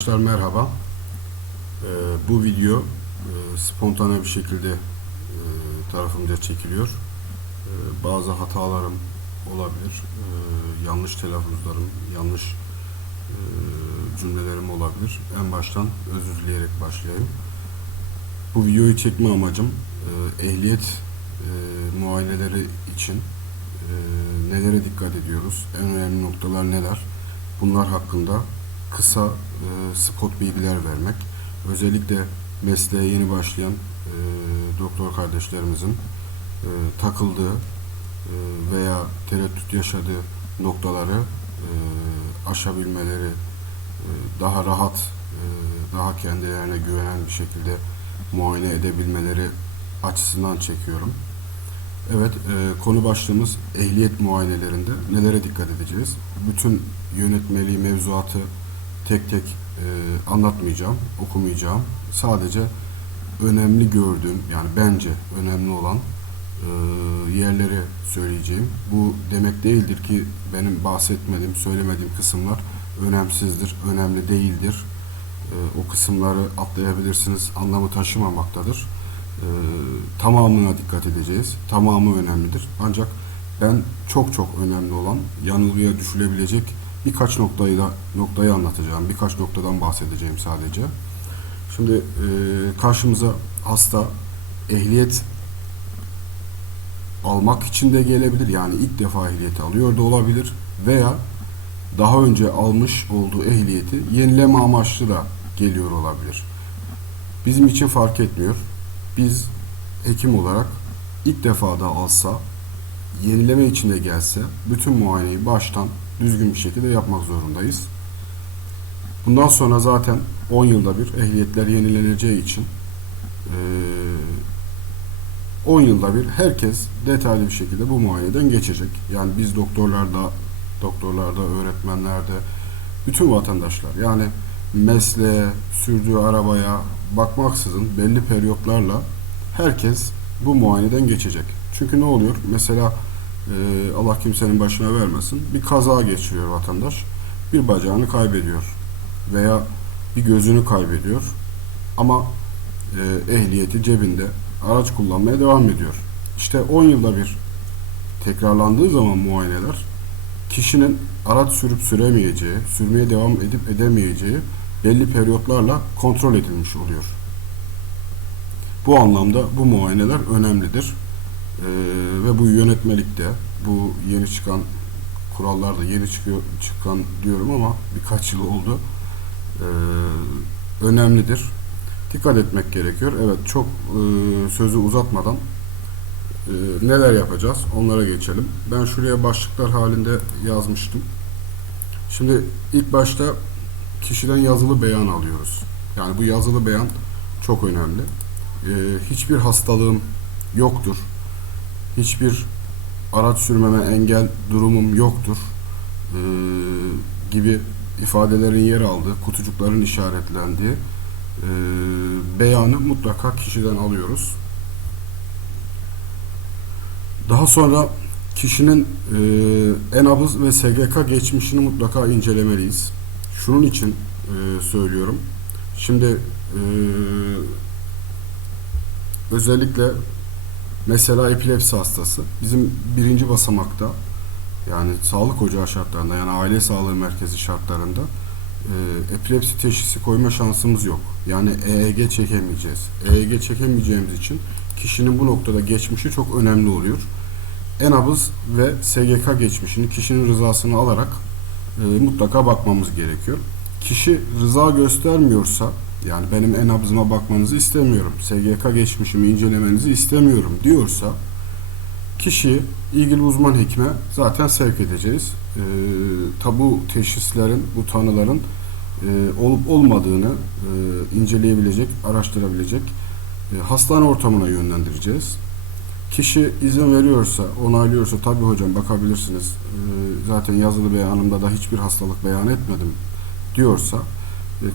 Arkadaşlar merhaba. Ee, bu video e, spontane bir şekilde e, tarafımca çekiliyor. Ee, bazı hatalarım olabilir. Ee, yanlış telaffuzlarım, yanlış e, cümlelerim olabilir. En baştan özür dileyerek başlayayım. Bu videoyu çekme amacım e, ehliyet e, muayeneleri için e, nelere dikkat ediyoruz, en önemli noktalar neler, bunlar hakkında kısa e, spot bilgiler vermek. Özellikle mesleğe yeni başlayan e, doktor kardeşlerimizin e, takıldığı e, veya tereddüt yaşadığı noktaları e, aşabilmeleri, e, daha rahat, e, daha kendilerine güvenen bir şekilde muayene edebilmeleri açısından çekiyorum. Evet, e, konu başlığımız ehliyet muayenelerinde nelere dikkat edeceğiz? Bütün yönetmeliği, mevzuatı tek tek e, anlatmayacağım, okumayacağım. Sadece önemli gördüğüm, yani bence önemli olan e, yerleri söyleyeceğim. Bu demek değildir ki benim bahsetmediğim, söylemediğim kısımlar önemsizdir, önemli değildir. E, o kısımları atlayabilirsiniz, anlamı taşımamaktadır. E, tamamına dikkat edeceğiz. Tamamı önemlidir. Ancak ben çok çok önemli olan, yanılgıya düşülebilecek birkaç noktayı da noktayı anlatacağım. Birkaç noktadan bahsedeceğim sadece. Şimdi e, karşımıza hasta ehliyet almak için de gelebilir. Yani ilk defa ehliyeti alıyor da olabilir veya daha önce almış olduğu ehliyeti yenileme amaçlı da geliyor olabilir. Bizim için fark etmiyor. Biz hekim olarak ilk defa da alsa, yenileme için de gelse bütün muayeneyi baştan düzgün bir şekilde yapmak zorundayız. Bundan sonra zaten 10 yılda bir ehliyetler yenileneceği için eee, 10 yılda bir herkes detaylı bir şekilde bu muayeneden geçecek. Yani biz doktorlarda, doktorlarda, öğretmenlerde, bütün vatandaşlar yani mesleğe, sürdüğü arabaya bakmaksızın belli periyotlarla herkes bu muayeneden geçecek. Çünkü ne oluyor? Mesela ee, Allah kimsenin başına vermesin. Bir kaza geçiriyor vatandaş. Bir bacağını kaybediyor. Veya bir gözünü kaybediyor. Ama e, ehliyeti cebinde. Araç kullanmaya devam ediyor. İşte 10 yılda bir tekrarlandığı zaman muayeneler kişinin araç sürüp süremeyeceği, sürmeye devam edip edemeyeceği belli periyotlarla kontrol edilmiş oluyor. Bu anlamda bu muayeneler önemlidir. Ee, ve bu yönetmelikte bu yeni çıkan kurallar da yeni çıkıyor çıkan diyorum ama birkaç yıl oldu. Ee, önemlidir. Dikkat etmek gerekiyor. Evet çok e, sözü uzatmadan e, neler yapacağız onlara geçelim. Ben şuraya başlıklar halinde yazmıştım. Şimdi ilk başta kişiden yazılı beyan alıyoruz. Yani bu yazılı beyan çok önemli. Ee, hiçbir hastalığım yoktur hiçbir araç sürmeme engel durumum yoktur e, gibi ifadelerin yer aldığı, kutucukların işaretlendiği e, beyanı mutlaka kişiden alıyoruz. Daha sonra kişinin e, en-nabız ve SGK geçmişini mutlaka incelemeliyiz. Şunun için e, söylüyorum. Şimdi e, özellikle Mesela epilepsi hastası. Bizim birinci basamakta yani sağlık ocağı şartlarında yani aile sağlığı merkezi şartlarında e, epilepsi teşhisi koyma şansımız yok. Yani EEG çekemeyeceğiz. EEG çekemeyeceğimiz için kişinin bu noktada geçmişi çok önemli oluyor. En-nabız ve SGK geçmişini kişinin rızasını alarak e, mutlaka bakmamız gerekiyor. Kişi rıza göstermiyorsa yani benim en nabzıma bakmanızı istemiyorum. SGK geçmişimi incelemenizi istemiyorum diyorsa kişi ilgili uzman hekime zaten sevk edeceğiz. E, tabu teşhislerin, bu tanıların e, olup olmadığını e, inceleyebilecek, araştırabilecek e, hastane ortamına yönlendireceğiz. Kişi izin veriyorsa, onaylıyorsa tabii hocam bakabilirsiniz. E, zaten yazılı beyanımda da hiçbir hastalık beyan etmedim diyorsa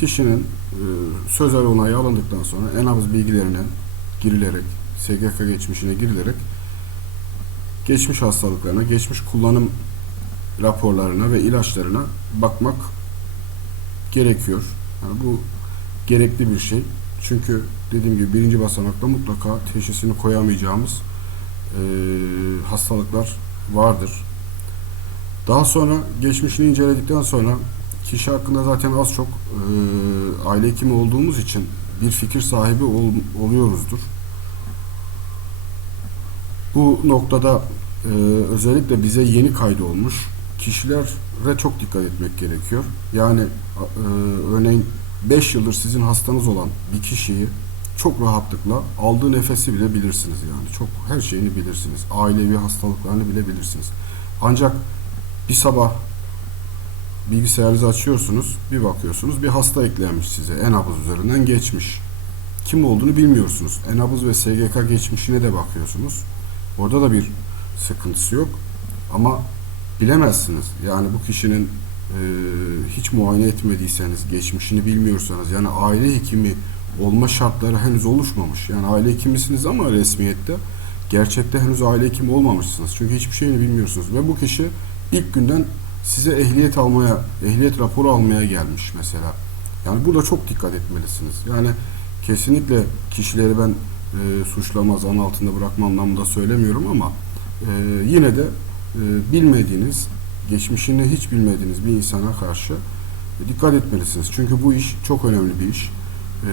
kişinin e, sözel onayı alındıktan sonra en az bilgilerine girilerek, SGK geçmişine girilerek geçmiş hastalıklarına, geçmiş kullanım raporlarına ve ilaçlarına bakmak gerekiyor. Yani bu gerekli bir şey. Çünkü dediğim gibi birinci basamakta mutlaka teşhisini koyamayacağımız e, hastalıklar vardır. Daha sonra geçmişini inceledikten sonra kişi hakkında zaten az çok e, aile hekimi olduğumuz için bir fikir sahibi ol- oluyoruzdur. Bu noktada e, özellikle bize yeni kaydolmuş kişilere çok dikkat etmek gerekiyor. Yani e, örneğin 5 yıldır sizin hastanız olan bir kişiyi çok rahatlıkla aldığı nefesi bile bilirsiniz yani. Çok her şeyini bilirsiniz. Ailevi hastalıklarını bile bilirsiniz. Ancak bir sabah bilgisayarınızı açıyorsunuz, bir bakıyorsunuz bir hasta eklenmiş size. Enabız üzerinden geçmiş. Kim olduğunu bilmiyorsunuz. Enabız ve SGK geçmişine de bakıyorsunuz. Orada da bir sıkıntısı yok. Ama bilemezsiniz. Yani bu kişinin e, hiç muayene etmediyseniz, geçmişini bilmiyorsanız, yani aile hekimi olma şartları henüz oluşmamış. Yani aile hekimisiniz ama resmiyette gerçekte henüz aile hekimi olmamışsınız. Çünkü hiçbir şeyini bilmiyorsunuz. Ve bu kişi ilk günden size ehliyet almaya, ehliyet raporu almaya gelmiş mesela. Yani burada çok dikkat etmelisiniz. Yani kesinlikle kişileri ben e, suçlama, zan altında bırakma anlamında söylemiyorum ama e, yine de e, bilmediğiniz, geçmişini hiç bilmediğiniz bir insana karşı dikkat etmelisiniz. Çünkü bu iş çok önemli bir iş. E,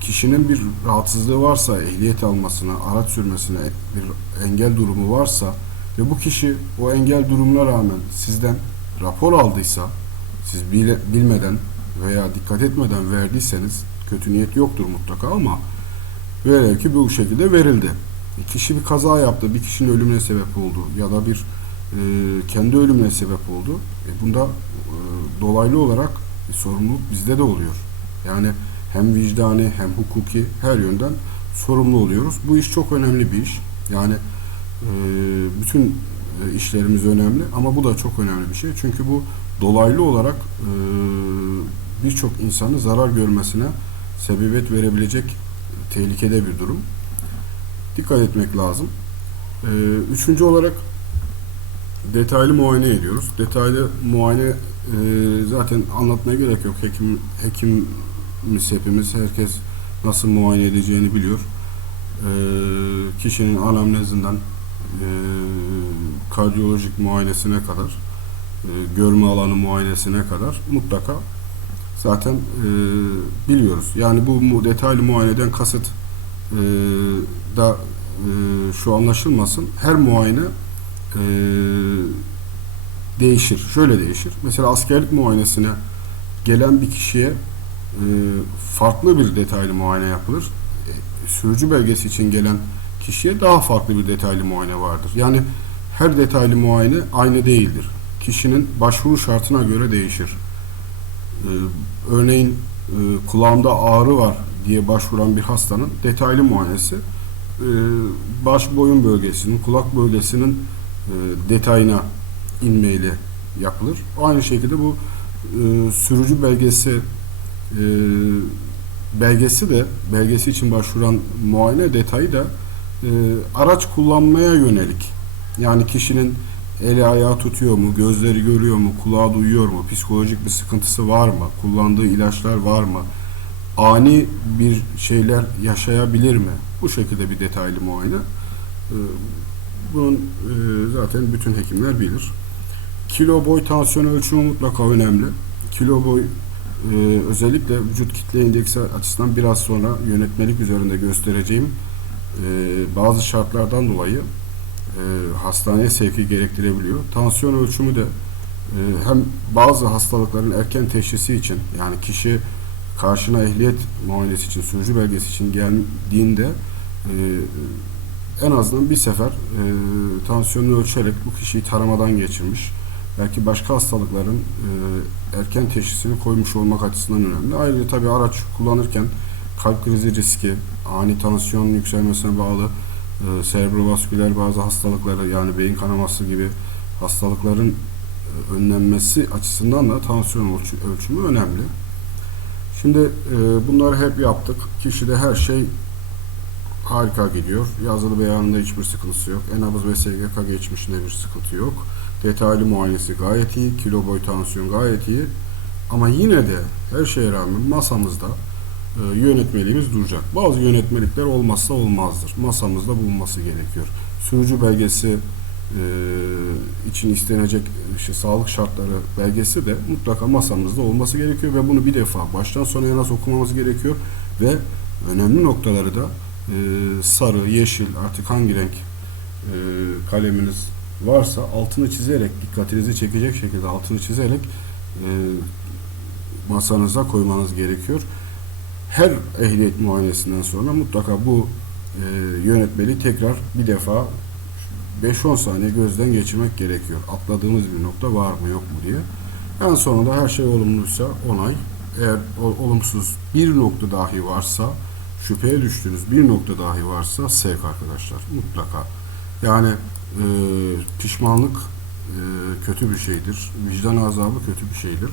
kişinin bir rahatsızlığı varsa, ehliyet almasına, araç sürmesine bir engel durumu varsa ve bu kişi o engel durumuna rağmen sizden rapor aldıysa, siz bile, bilmeden veya dikkat etmeden verdiyseniz kötü niyet yoktur mutlaka ama velev ki bu şekilde verildi. E, kişi bir kaza yaptı, bir kişinin ölümüne sebep oldu ya da bir e, kendi ölümüne sebep oldu. E, bunda e, dolaylı olarak bir sorumluluk bizde de oluyor. Yani hem vicdani hem hukuki her yönden sorumlu oluyoruz. Bu iş çok önemli bir iş. Yani e, bütün e, işlerimiz önemli ama bu da çok önemli bir şey. Çünkü bu dolaylı olarak e, birçok insanı zarar görmesine sebebiyet verebilecek tehlikede bir durum. Dikkat etmek lazım. E, üçüncü olarak detaylı muayene ediyoruz. Detaylı muayene e, zaten anlatmaya gerek yok. Hekim hekimiz hepimiz herkes nasıl muayene edeceğini biliyor. E, kişinin anamnezinden e, kardiyolojik muayenesine kadar e, görme alanı muayenesine kadar mutlaka zaten e, biliyoruz. Yani bu detaylı muayeneden kasıt e, da e, şu anlaşılmasın. Her muayene e, değişir. Şöyle değişir. Mesela askerlik muayenesine gelen bir kişiye e, farklı bir detaylı muayene yapılır. E, sürücü belgesi için gelen kişiye daha farklı bir detaylı muayene vardır. Yani her detaylı muayene aynı değildir. Kişinin başvuru şartına göre değişir. Ee, örneğin e, kulağımda ağrı var diye başvuran bir hastanın detaylı muayenesi e, baş boyun bölgesinin, kulak bölgesinin e, detayına inmeyle yapılır. Aynı şekilde bu e, sürücü belgesi e, belgesi de belgesi için başvuran muayene detayı da e, araç kullanmaya yönelik. Yani kişinin eli ayağı tutuyor mu, gözleri görüyor mu, kulağı duyuyor mu, psikolojik bir sıkıntısı var mı, kullandığı ilaçlar var mı, ani bir şeyler yaşayabilir mi? Bu şekilde bir detaylı muayene. E, bunun e, zaten bütün hekimler bilir. Kilo boy tansiyon ölçümü mutlaka önemli. Kilo boy e, özellikle vücut kitle indeksi açısından biraz sonra yönetmelik üzerinde göstereceğim e, bazı şartlardan dolayı e, hastaneye sevki gerektirebiliyor. Tansiyon ölçümü de e, hem bazı hastalıkların erken teşhisi için yani kişi karşına ehliyet muayenesi için, sürücü belgesi için geldiğinde e, en azından bir sefer e, tansiyonunu ölçerek bu kişiyi taramadan geçirmiş. Belki başka hastalıkların e, erken teşhisini koymuş olmak açısından önemli. Ayrıca tabii araç kullanırken kalp krizi riski, ani tansiyon yükselmesine bağlı e, serebrovasküler bazı hastalıkları yani beyin kanaması gibi hastalıkların e, önlenmesi açısından da tansiyon ölçü, ölçümü önemli. Şimdi e, bunları hep yaptık. Kişide her şey harika gidiyor. Yazılı beyanında hiçbir sıkıntısı yok. Enabız ve SGK geçmişinde bir sıkıntı yok. Detaylı muayenesi gayet iyi. Kilo boy tansiyon gayet iyi. Ama yine de her şeye rağmen masamızda yönetmeliğimiz duracak. Bazı yönetmelikler olmazsa olmazdır. Masamızda bulunması gerekiyor. Sürücü belgesi e, için istenecek işte, sağlık şartları belgesi de mutlaka masamızda olması gerekiyor ve bunu bir defa baştan sona az okumamız gerekiyor ve önemli noktaları da e, sarı, yeşil artık hangi renk e, kaleminiz varsa altını çizerek dikkatinizi çekecek şekilde altını çizerek e, masanıza koymanız gerekiyor. Her ehliyet muayenesinden sonra mutlaka bu e, yönetmeliği tekrar bir defa 5-10 saniye gözden geçirmek gerekiyor. Atladığımız bir nokta var mı yok mu diye. En sonunda her şey olumluysa onay. Eğer olumsuz bir nokta dahi varsa şüpheye düştüğünüz bir nokta dahi varsa sevk arkadaşlar mutlaka. Yani e, pişmanlık e, kötü bir şeydir. Vicdan azabı kötü bir şeydir.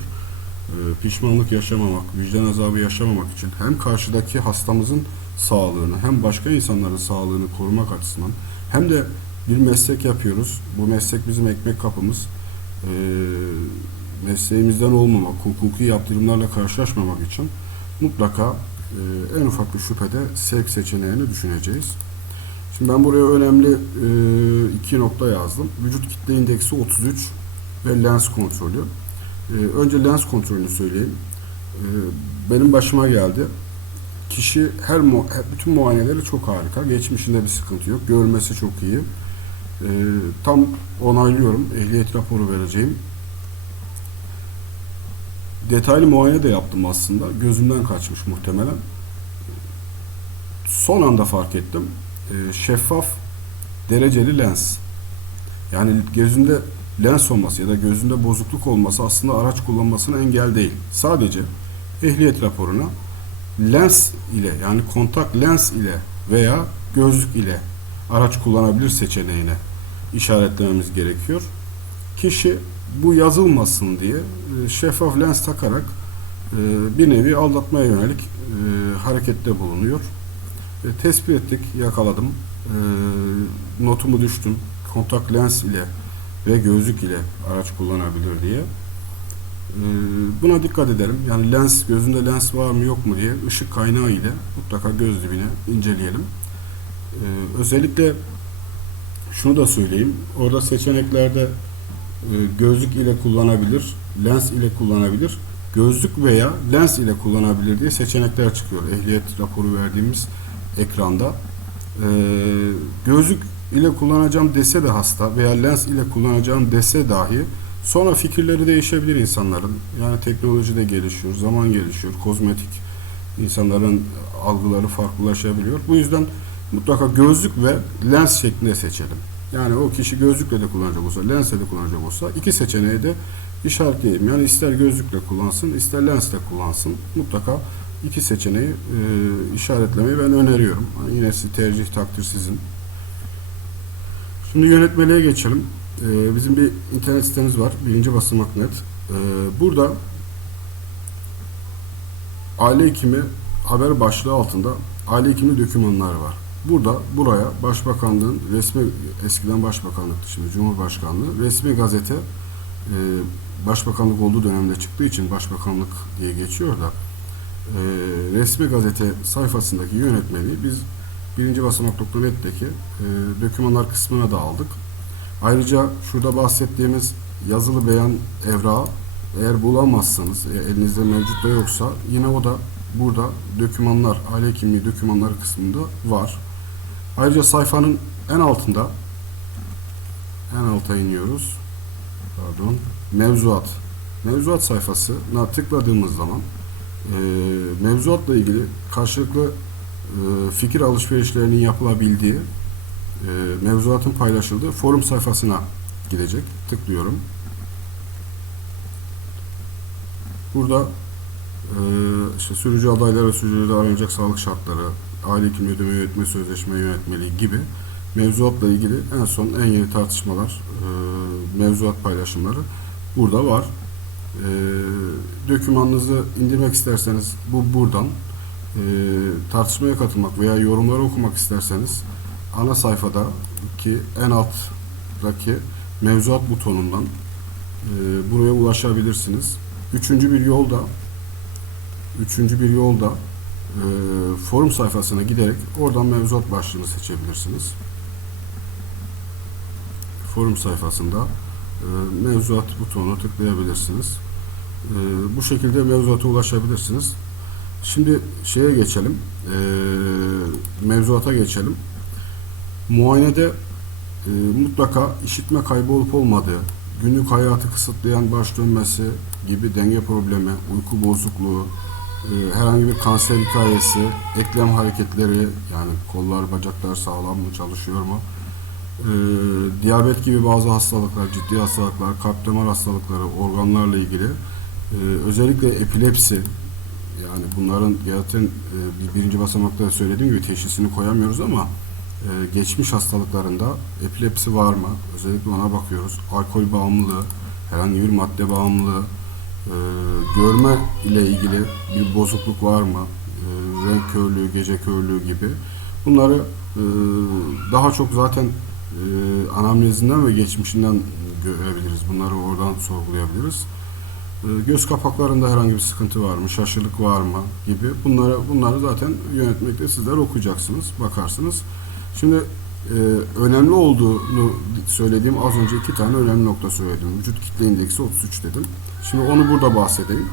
E, pişmanlık yaşamamak, vicdan azabı yaşamamak için hem karşıdaki hastamızın sağlığını hem başka insanların sağlığını korumak açısından hem de bir meslek yapıyoruz. Bu meslek bizim ekmek kapımız. E, mesleğimizden olmamak, hukuki yaptırımlarla karşılaşmamak için mutlaka e, en ufak bir şüphede sevk seçeneğini düşüneceğiz. Şimdi ben buraya önemli e, iki nokta yazdım. Vücut kitle indeksi 33 ve lens kontrolü. E, önce lens kontrolünü söyleyeyim. E, benim başıma geldi. Kişi her bütün muayeneleri çok harika. Geçmişinde bir sıkıntı yok. Görmesi çok iyi. E, tam onaylıyorum. Ehliyet raporu vereceğim. Detaylı muayene de yaptım aslında. Gözümden kaçmış muhtemelen. Son anda fark ettim. E, şeffaf dereceli lens. Yani gözünde lens olması ya da gözünde bozukluk olması aslında araç kullanmasına engel değil. Sadece ehliyet raporuna lens ile yani kontak lens ile veya gözlük ile araç kullanabilir seçeneğine işaretlememiz gerekiyor. Kişi bu yazılmasın diye e, şeffaf lens takarak e, bir nevi aldatmaya yönelik e, harekette bulunuyor. Tespit ettik, yakaladım. Notumu düştüm. Kontak lens ile ve gözlük ile araç kullanabilir diye. E, buna dikkat edelim. Yani lens, gözünde lens var mı yok mu diye ışık kaynağı ile mutlaka göz dibine inceleyelim. E, özellikle şunu da söyleyeyim. Orada seçeneklerde e, gözlük ile kullanabilir, lens ile kullanabilir, gözlük veya lens ile kullanabilir diye seçenekler çıkıyor. Ehliyet raporu verdiğimiz ekranda. E, gözlük ile kullanacağım dese de hasta veya lens ile kullanacağım dese dahi sonra fikirleri değişebilir insanların. Yani teknoloji de gelişiyor, zaman gelişiyor, kozmetik insanların algıları farklılaşabiliyor. Bu yüzden mutlaka gözlük ve lens şeklinde seçelim. Yani o kişi gözlükle de kullanacak olsa, lensle de kullanacak olsa iki seçeneği de işaretleyeyim. Yani ister gözlükle kullansın, ister lensle kullansın. Mutlaka iki seçeneği e, işaretlemeyi ben öneriyorum. Yani yine tercih takdir sizin. Şimdi yönetmeliğe geçelim. E, bizim bir internet sitemiz var. Birinci basamak net. E, burada aile hekimi haber başlığı altında aile hekimi dokümanları var. Burada buraya Başbakanlığın resmi eskiden Başbakanlıktı şimdi Cumhurbaşkanlığı resmi gazete e, Başbakanlık olduğu dönemde çıktığı için Başbakanlık diye geçiyor da e, resmi gazete sayfasındaki yönetmeliği biz birinci basamak.net'teki e, dokümanlar kısmına da aldık. Ayrıca şurada bahsettiğimiz yazılı beyan evrağı eğer bulamazsanız, e, elinizde mevcut da yoksa yine o da burada dokümanlar, aile kimliği dokümanları kısmında var. Ayrıca sayfanın en altında en alta iniyoruz. Pardon. Mevzuat. Mevzuat sayfasına tıkladığımız zaman e, mevzuatla ilgili karşılıklı fikir alışverişlerinin yapılabildiği e, mevzuatın paylaşıldığı forum sayfasına gidecek. Tıklıyorum. Burada e, işte sürücü adayları sürücülerde aranacak sağlık şartları, aile hekimliği ödeme yönetme sözleşme yönetmeliği gibi mevzuatla ilgili en son en yeni tartışmalar, e, mevzuat paylaşımları burada var. Dokümanınızı indirmek isterseniz bu buradan. E, tartışmaya katılmak veya yorumları okumak isterseniz ana sayfada ki en alttaki mevzuat butonundan e, buraya ulaşabilirsiniz. Üçüncü bir yolda üçüncü bir yolda e, forum sayfasına giderek oradan mevzuat başlığını seçebilirsiniz. Forum sayfasında e, mevzuat butonuna tıklayabilirsiniz. E, bu şekilde mevzuata ulaşabilirsiniz. Şimdi şeye geçelim. E, mevzuata geçelim. Muayenede e, mutlaka işitme kaybı olup olmadığı, günlük hayatı kısıtlayan baş dönmesi gibi denge problemi, uyku bozukluğu, e, herhangi bir kanser hikayesi, eklem hareketleri yani kollar, bacaklar sağlam mı çalışıyor mu? E, diyabet gibi bazı hastalıklar, ciddi hastalıklar, kalp damar hastalıkları, organlarla ilgili e, özellikle epilepsi yani bunların zaten e, bir- birinci basamakta da söylediğim gibi teşhisini koyamıyoruz ama e, geçmiş hastalıklarında epilepsi var mı? Özellikle ona bakıyoruz. Alkol bağımlılığı, herhangi bir madde bağımlılığı, e, görme ile ilgili bir bozukluk var mı? E, renk körlüğü, gece körlüğü gibi. Bunları e, daha çok zaten e, anamnezinden ve geçmişinden görebiliriz. Bunları oradan sorgulayabiliriz. E, Göz kapaklarında herhangi bir sıkıntı var mı, şaşılık var mı gibi bunları bunları zaten yönetmekte sizler okuyacaksınız, bakarsınız. Şimdi e, önemli olduğunu söylediğim az önce iki tane önemli nokta söyledim. Vücut kitle indeksi 33 dedim. Şimdi onu burada bahsedeyim.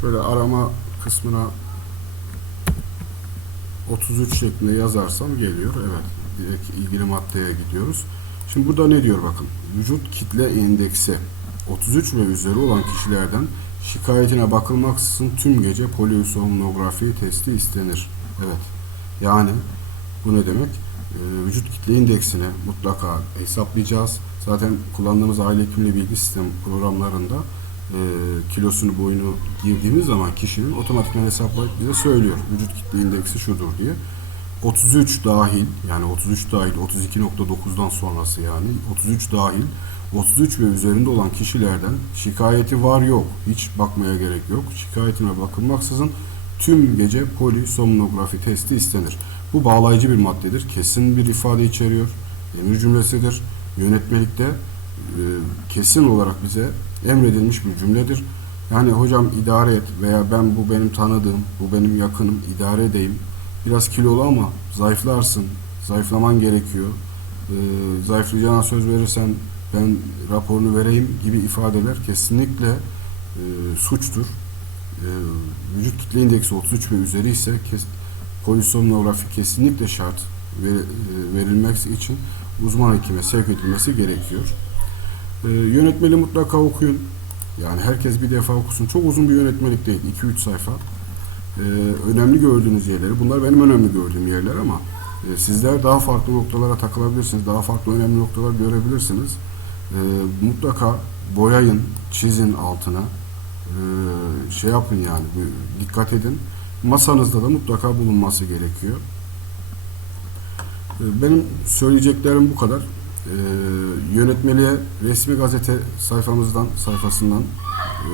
Şöyle arama kısmına 33 şeklinde yazarsam geliyor. Evet. Direkt ilgili maddeye gidiyoruz. Şimdi burada ne diyor bakın. Vücut kitle indeksi 33 ve üzeri olan kişilerden şikayetine bakılmaksızın tüm gece poliisomnografi testi istenir. Evet. Yani bu ne demek? Ee, vücut kitle indeksini mutlaka hesaplayacağız. Zaten kullandığımız aile hekimliği bilgi sistem programlarında e, kilosunu boyunu girdiğimiz zaman kişinin otomatikman hesaplayıp bize söylüyor. Vücut kitle indeksi şudur diye. 33 dahil yani 33 dahil 32.9'dan sonrası yani 33 dahil 33 ve üzerinde olan kişilerden şikayeti var yok hiç bakmaya gerek yok şikayetine bakılmaksızın tüm gece polisomnografi testi istenir. Bu bağlayıcı bir maddedir. Kesin bir ifade içeriyor. Emir cümlesidir. Yönetmelikte e, kesin olarak bize emredilmiş bir cümledir. Yani hocam idare et veya ben bu benim tanıdığım, bu benim yakınım, idare edeyim. Biraz kilolu ama zayıflarsın, zayıflaman gerekiyor. E, zayıflayacağına söz verirsen ben raporunu vereyim gibi ifadeler kesinlikle e, suçtur. E, vücut kitle indeksi 33 ve üzeri ise kes, polisomnografi kesinlikle şart ve e, verilmek için uzman hekime sevk edilmesi gerekiyor. E, yönetmeli mutlaka okuyun. Yani herkes bir defa okusun. Çok uzun bir yönetmelik değil. 2-3 sayfa. E, önemli gördüğünüz yerleri. Bunlar benim önemli gördüğüm yerler ama e, sizler daha farklı noktalara takılabilirsiniz. Daha farklı önemli noktalar görebilirsiniz. E, mutlaka boyayın, çizin altına. E, şey yapın yani. Dikkat edin. Masanızda da mutlaka bulunması gerekiyor. E, Benim söyleyeceklerim bu kadar. E, yönetmeliğe resmi gazete sayfamızdan, sayfasından e,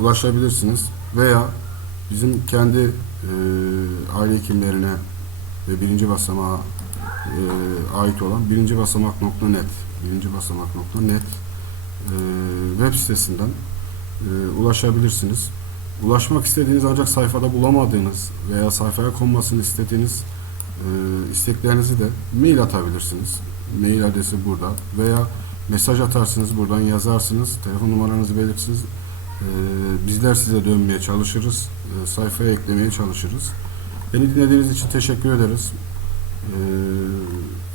ulaşabilirsiniz. Veya bizim kendi e, aile hekimlerine ve birinci basamağa e, ait olan birinci basamak.net birinci basamak.net e, web sitesinden e, ulaşabilirsiniz. Ulaşmak istediğiniz ancak sayfada bulamadığınız veya sayfaya konmasını istediğiniz e, isteklerinizi de mail atabilirsiniz. Mail adresi burada veya mesaj atarsınız buradan yazarsınız. Telefon numaranızı belirtirsiniz. E, bizler size dönmeye çalışırız. Sayfaya eklemeye çalışırız. Beni dinlediğiniz için teşekkür ederiz.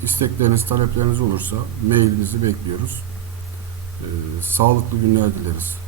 İstekleriniz, talepleriniz olursa mailinizi bekliyoruz. E, sağlıklı günler dileriz.